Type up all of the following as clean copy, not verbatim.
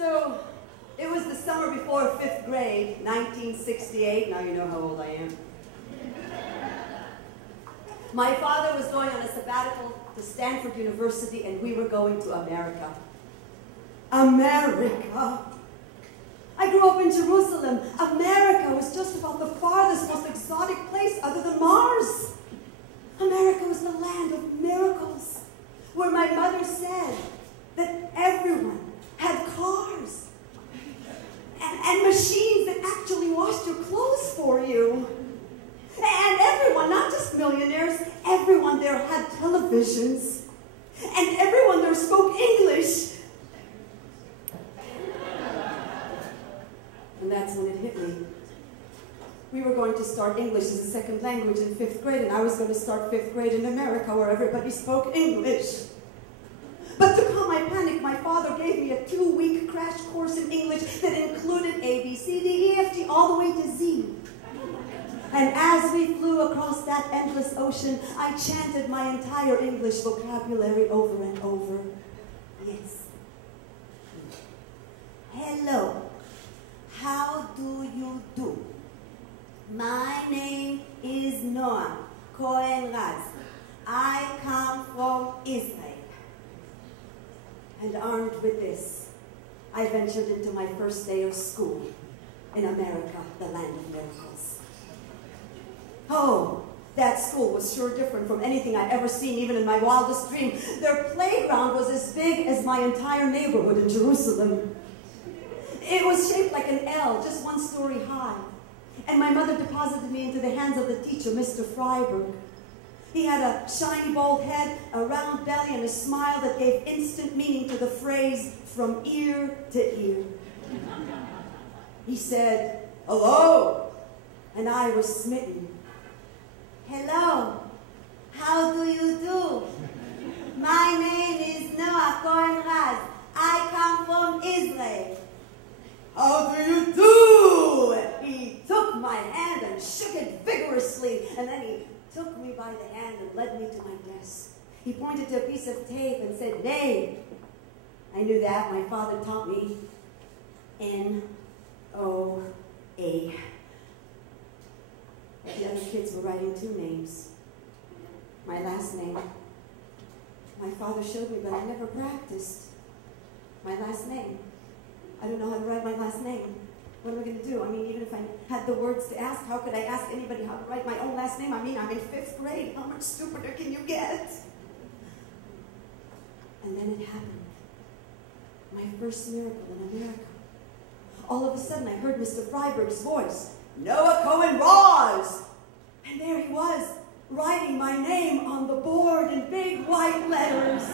So, it was the summer before 5th grade, 1968. Now you know how old I am. My father was going on a sabbatical to Stanford University, and we were going to America. America! I grew up in Jerusalem. America was just about the farthest, most exotic place other than Mars. America was the land of miracles, where my mother said that everyone had cars and machines that actually washed your clothes for you. And everyone, not just millionaires, everyone there had televisions. And everyone there spoke English. And that's when it hit me. We were going to start English as a second language in 5th grade, and I was going to start 5th grade in America where everybody spoke English. But to calm my panic, my father gave me a 2-week crash course in English that included A, B, C, D, E, F, G, all the way to Z. And as we flew across that endless ocean, I chanted my entire English vocabulary over and over. Yes. Hello. How do you do? My name is Noa Raz. I come from Israel. And armed with this, I ventured into my first day of school in America, the land of miracles. Oh, that school was sure different from anything I'd ever seen, even in my wildest dream. Their playground was as big as my entire neighborhood in Jerusalem. It was shaped like an L, just 1 story high. And my mother deposited me into the hands of the teacher, Mr. Freiberg. He had a shiny bald head, a round belly, and a smile that gave instant meaning to the phrase, from ear to ear. He said, hello, and I was smitten. Hello, how do you do? My name is Noa Raz. I come from Israel. How do you do? He took my hand and shook it vigorously, and then he took me by the hand and led me to my desk. He pointed to a piece of tape and said, name. I knew that. My father taught me. N-O-A. The other kids were writing 2 names. My last name. My father showed me, but I never practiced. My last name. I don't know how to write my last name. What am I going to do? I mean, even if I had the words to ask, how could I ask anybody how to write my own last name? I mean, I'm in 5th grade. How much stupider can you get? And then it happened. My first miracle in America. All of a sudden, I heard Mr. Freiberg's voice. Noa Raz! And there he was, writing my name on the board in big white letters.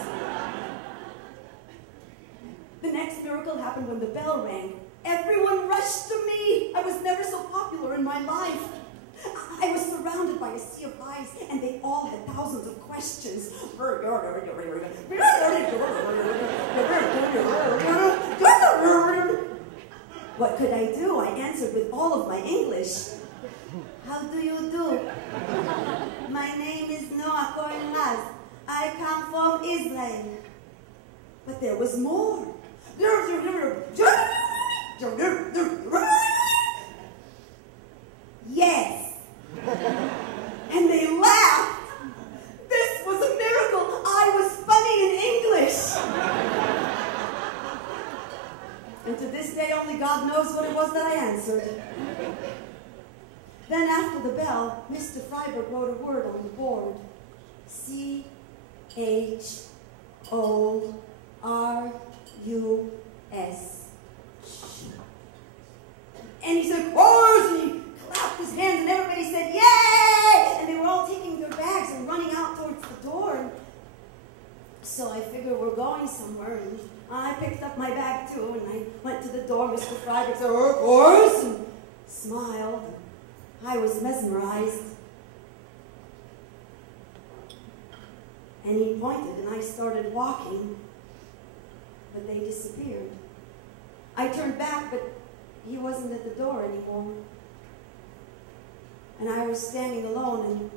The next miracle happened when the bell rang. Everyone rushed to me. I was never so popular in my life. I was surrounded by a sea of eyes, and they all had thousands of questions. What could I do? I answered with all of my English. How do you do? My name is Noa Raz. I come from Israel. But there was more. Yes. And they laughed. This was a miracle. I was funny in English. And to this day, only God knows what it was that I answered. Then after the bell, Mr. Freiberg wrote a word on the board. C-H-O-R-U-S. And he said, "Horse!" And he clapped his hands, and everybody said, "Yay!" And they were all taking their bags and running out towards the door. So I figured we're going somewhere, and I picked up my bag too, and I went to the door. Mr. Freiberg said, "Horse!" and smiled. I was mesmerized. And he pointed, and I started walking, but they disappeared. I turned back, but he wasn't at the door anymore. And I was standing alone in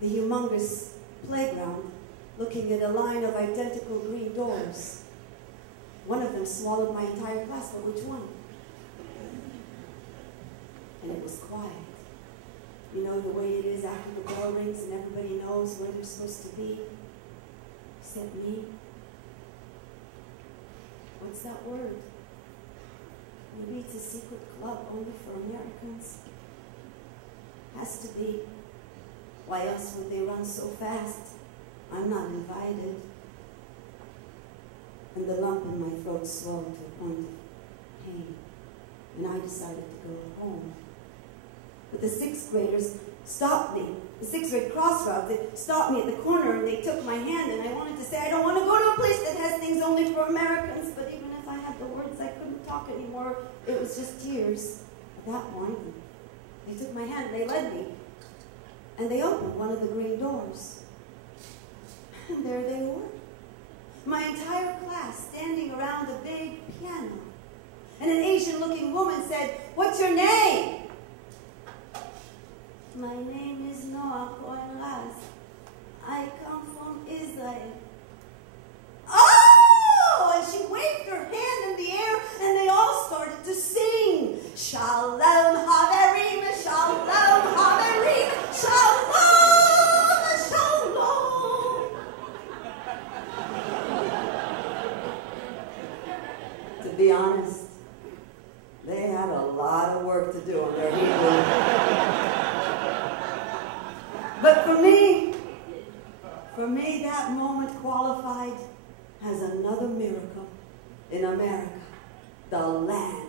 the humongous playground, looking at a line of identical green doors. One of them swallowed my entire class, but which one? And it was quiet. You know the way it is after the bell rings and everybody knows where they're supposed to be, except me. What's that word? Maybe it's a secret club only for Americans. Has to be. Why else would they run so fast? I'm not invited. And the lump in my throat swelled to a point of pain. And I decided to go home. But the sixth graders stopped me. The sixth grade crossroads, they stopped me at the corner and they took my hand, and I wanted to say, I don't want to go to a place that has things only for Americans, but even if I had the words, I couldn't talk anymore. It was just tears at that point. They took my hand, they led me, and they opened one of the green doors. And there they were. My entire class standing around the big piano. And an Asian-looking woman said, "What's your name?" "My name is Noa Baum. I come from Israel." Oh! And she waved her hand in the air, and they all started to sing. Shalom Haverim, Shalom Haverim, Shalom, Shalom. To be honest, they had a lot of work to do on their Hebrew. But for me, that moment qualified as another miracle in America, the land